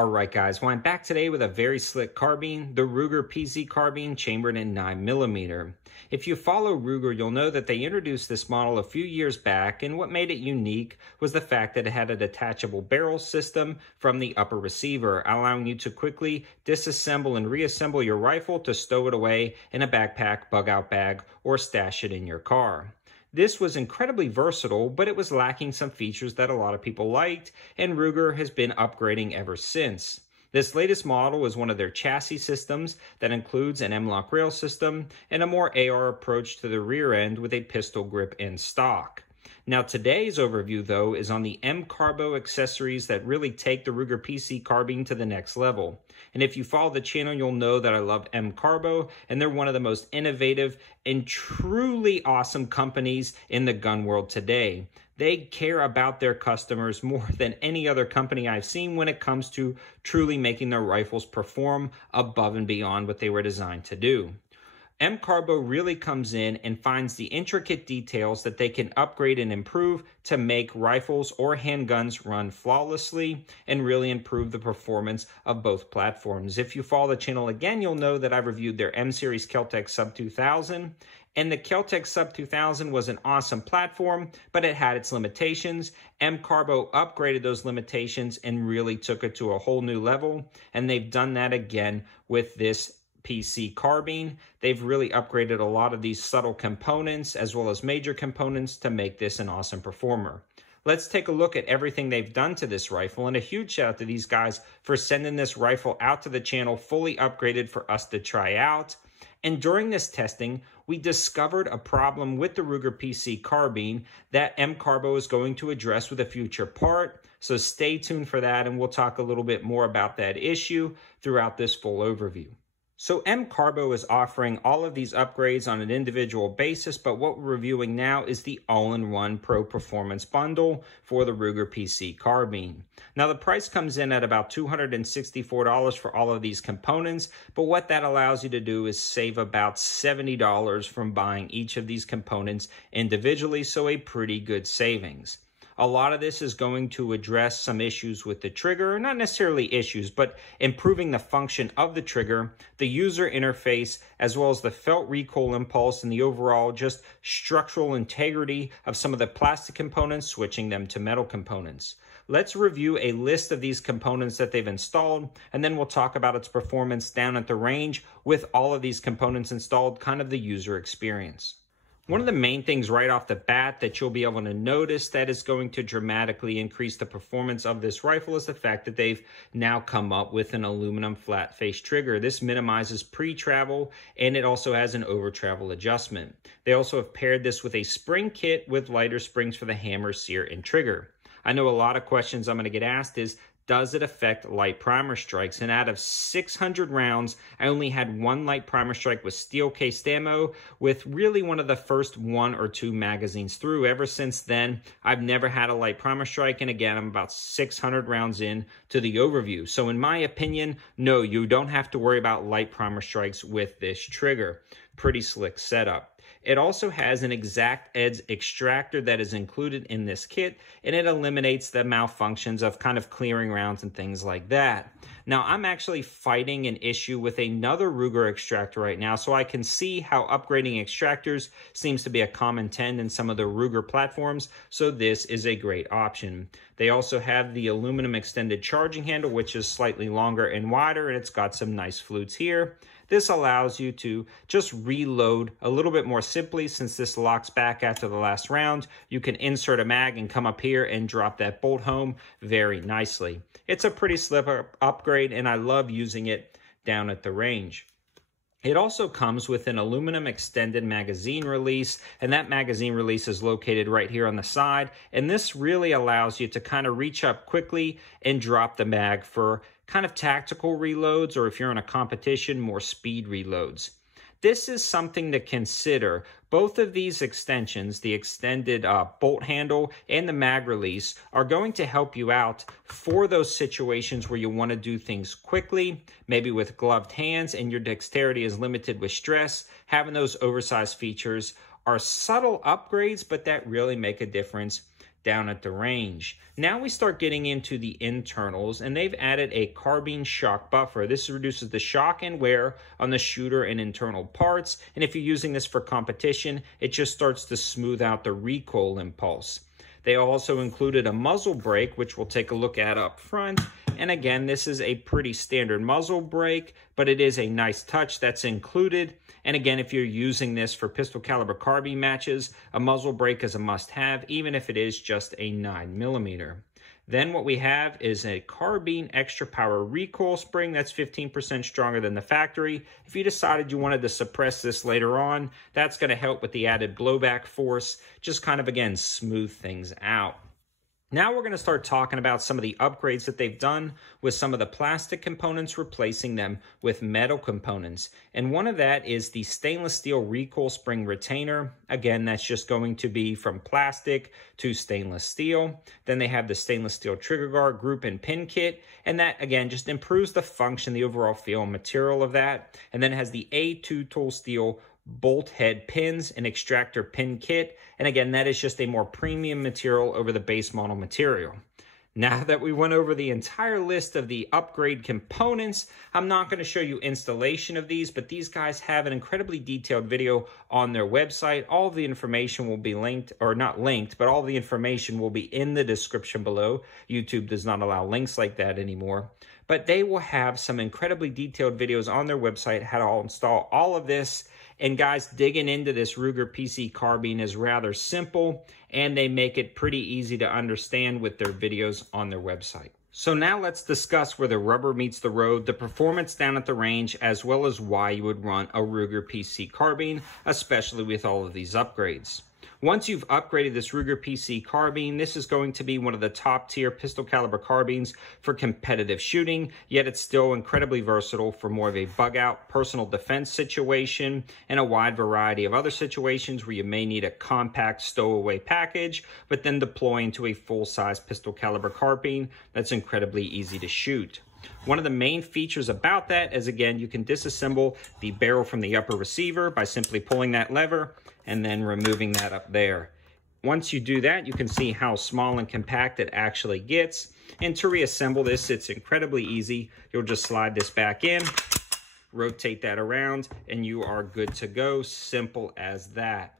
Alright guys, well I'm back today with a very slick carbine, the Ruger Pc Carbine chambered in 9mm. If you follow Ruger, you'll know that they introduced this model a few years back, and what made it unique was the fact that it had a detachable barrel system from the upper receiver, allowing you to quickly disassemble and reassemble your rifle to stow it away in a backpack, bug-out bag, or stash it in your car. This was incredibly versatile, but it was lacking some features that a lot of people liked, and Ruger has been upgrading ever since. This latest model is one of their chassis systems that includes an M-LOK rail system and a more AR approach to the rear end with a pistol grip in stock. Now today's overview though is on the CARBO accessories that really take the Ruger Pc Carbine to the next level. And if you follow the channel, you'll know that I love CARBO, and they're one of the most innovative and truly awesome companies in the gun world today. They care about their customers more than any other company I've seen when it comes to truly making their rifles perform above and beyond what they were designed to do. CARBO really comes in and finds the intricate details that they can upgrade and improve to make rifles or handguns run flawlessly and really improve the performance of both platforms. If you follow the channel again, you'll know that I've reviewed their M-Series Kel-Tec Sub 2000, and the Kel-Tec Sub 2000 was an awesome platform, but it had its limitations. CARBO upgraded those limitations and really took it to a whole new level, and they've done that again with this Pc Carbine. They've really upgraded a lot of these subtle components as well as major components to make this an awesome performer. Let's take a look at everything they've done to this rifle, and a huge shout out to these guys for sending this rifle out to the channel fully upgraded for us to try out. And during this testing, we discovered a problem with the Ruger Pc Carbine that CARBO is going to address with a future part. So stay tuned for that, and we'll talk a little bit more about that issue throughout this full overview. So CARBO is offering all of these upgrades on an individual basis, but what we're reviewing now is the all-in-one Pro Performance Bundle for the Ruger Pc Carbine. Now the price comes in at about $264 for all of these components, but what that allows you to do is save about $70 from buying each of these components individually, so a pretty good savings. A lot of this is going to address some issues with the trigger, not necessarily issues, but improving the function of the trigger, the user interface, as well as the felt recoil impulse and the overall just structural integrity of some of the plastic components, switching them to metal components. Let's review a list of these components that they've installed, and then we'll talk about its performance down at the range with all of these components installed, kind of the user experience. One of the main things right off the bat that you'll be able to notice that is going to dramatically increase the performance of this rifle is the fact that they've now come up with an aluminum flat face trigger. This minimizes pre-travel, and it also has an over-travel adjustment. They also have paired this with a spring kit with lighter springs for the hammer, sear, and trigger. I know a lot of questions I'm going to get asked is, does it affect light primer strikes? And out of 600 rounds, I only had one light primer strike with steel cased ammo, with really one of the first 1 or 2 magazines through. Ever since then, I've never had a light primer strike, and again, I'm about 600 rounds in to the overview. So in my opinion, no, you don't have to worry about light primer strikes with this trigger. Pretty slick setup. It also has an exact edge extractor that is included in this kit, and it eliminates the malfunctions of kind of clearing rounds and things like that. Now, I'm actually fighting an issue with another Ruger extractor right now, so I can see how upgrading extractors seems to be a common trend in some of the Ruger platforms, so this is a great option. They also have the aluminum extended charging handle, which is slightly longer and wider, and it's got some nice flutes here. This allows you to just reload a little bit more simply. Since this locks back after the last round, you can insert a mag and come up here and drop that bolt home very nicely. It's a pretty slick upgrade, and I love using it down at the range. It also comes with an aluminum extended magazine release, and that magazine release is located right here on the side, and this really allows you to kind of reach up quickly and drop the mag for kind of tactical reloads, or if you're in a competition, more speed reloads. This is something to consider. Both of these extensions, the extended bolt handle and the mag release, are going to help you out for those situations where you want to do things quickly, maybe with gloved hands and your dexterity is limited with stress. Having those oversized features are subtle upgrades, but that really make a difference down at the range. Now we start getting into the internals, and they've added a carbine shock buffer. This reduces the shock and wear on the shooter and internal parts, and if you're using this for competition, it just starts to smooth out the recoil impulse. They also included a muzzle brake, which we'll take a look at up front. And again, this is a pretty standard muzzle brake, but it is a nice touch that's included. And again, if you're using this for pistol caliber carbine matches, a muzzle brake is a must-have, even if it is just a 9mm. Then what we have is a carbine extra power recoil spring that's 15% stronger than the factory. If you decided you wanted to suppress this later on, that's going to help with the added blowback force, just kind of, again, smooth things out. Now we're going to start talking about some of the upgrades that they've done with some of the plastic components, replacing them with metal components. And one of that is the stainless steel recoil spring retainer. Again, that's just going to be from plastic to stainless steel. Then they have the stainless steel trigger guard group and pin kit. And that, again, just improves the function, the overall feel and material of that. And then it has the A2 tool steel bolt head pins and extractor pin kit. And again, that is just a more premium material over the base model material. Now that we went over the entire list of the upgrade components, I'm not going to show you installation of these, but these guys have an incredibly detailed video on their website. All of the information will be linked, or not linked, but all the information will be in the description below. YouTube does not allow links like that anymore. But they will have some incredibly detailed videos on their website how to install all of this. And guys, digging into this Ruger PC Carbine is rather simple, and they make it pretty easy to understand with their videos on their website. So now let's discuss where the rubber meets the road, the performance down at the range, as well as why you would run a Ruger PC Carbine, especially with all of these upgrades. Once you've upgraded this Ruger PC Carbine, this is going to be one of the top tier pistol caliber carbines for competitive shooting, yet it's still incredibly versatile for more of a bug out personal defense situation and a wide variety of other situations where you may need a compact stowaway package, but then deploy into a full-size pistol caliber carbine that's incredibly easy to shoot. One of the main features about that is, again, you can disassemble the barrel from the upper receiver by simply pulling that lever and then removing that up there. Once you do that, you can see how small and compact it actually gets. And to reassemble this, it's incredibly easy. You'll just slide this back in, rotate that around, and you are good to go. Simple as that.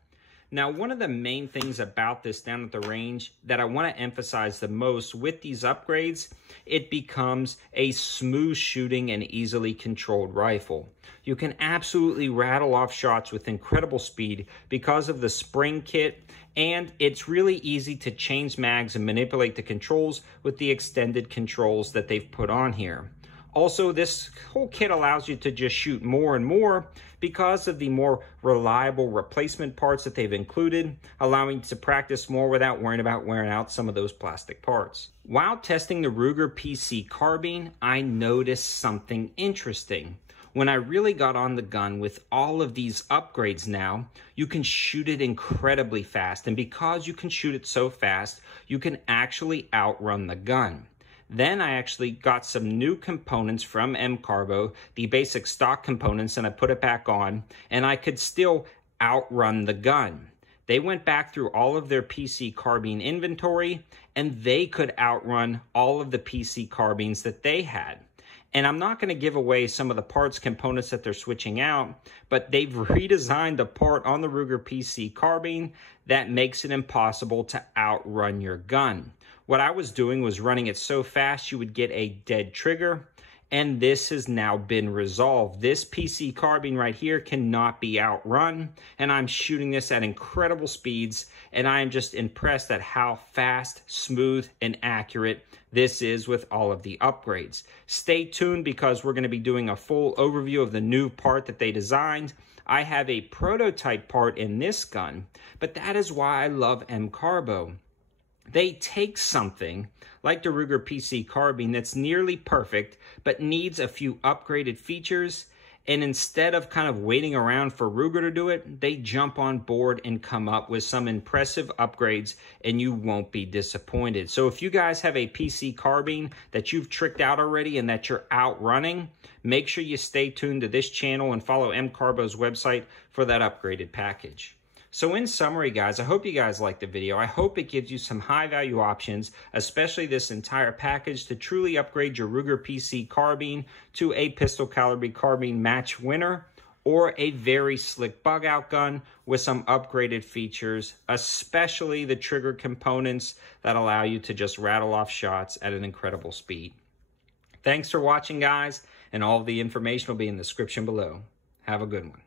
Now, one of the main things about this down at the range that I want to emphasize the most with these upgrades, it becomes a smooth shooting and easily controlled rifle. You can absolutely rattle off shots with incredible speed because of the Sprng kit, and it's really easy to change mags and manipulate the controls with the extended controls that they've put on here. Also, this whole kit allows you to just shoot more and more because of the more reliable replacement parts that they've included, allowing you to practice more without worrying about wearing out some of those plastic parts. While testing the Ruger PC Carbine, I noticed something interesting. When I really got on the gun with all of these upgrades now, you can shoot it incredibly fast. And because you can shoot it so fast, you can actually outrun the gun. Then I actually got some new components from CARBO, the basic stock components, and I put it back on, and I could still outrun the gun. They went back through all of their PC Carbine inventory, and they could outrun all of the PC Carbines that they had. And I'm not going to give away some of the parts components that they're switching out, but they've redesigned a part on the Ruger PC Carbine that makes it impossible to outrun your gun. What I was doing was running it so fast you would get a dead trigger, and this has now been resolved. This PC Carbine right here cannot be outrun, and I'm shooting this at incredible speeds, and I am just impressed at how fast, smooth, and accurate this is with all of the upgrades. Stay tuned because we're going to be doing a full overview of the new part that they designed. I have a prototype part in this gun, but that is why I love CARBO. They take something like the Ruger PC Carbine that's nearly perfect, but needs a few upgraded features, and instead of kind of waiting around for Ruger to do it, they jump on board and come up with some impressive upgrades, and you won't be disappointed. So if you guys have a PC Carbine that you've tricked out already and that you're outrunning, make sure you stay tuned to this channel and follow CARBO's website for that upgraded package. So in summary, guys, I hope you guys liked the video. I hope it gives you some high value options, especially this entire package to truly upgrade your Ruger PC Carbine to a pistol caliber carbine match winner, or a very slick bug out gun with some upgraded features, especially the trigger components that allow you to just rattle off shots at an incredible speed. Thanks for watching, guys, and all of the information will be in the description below. Have a good one.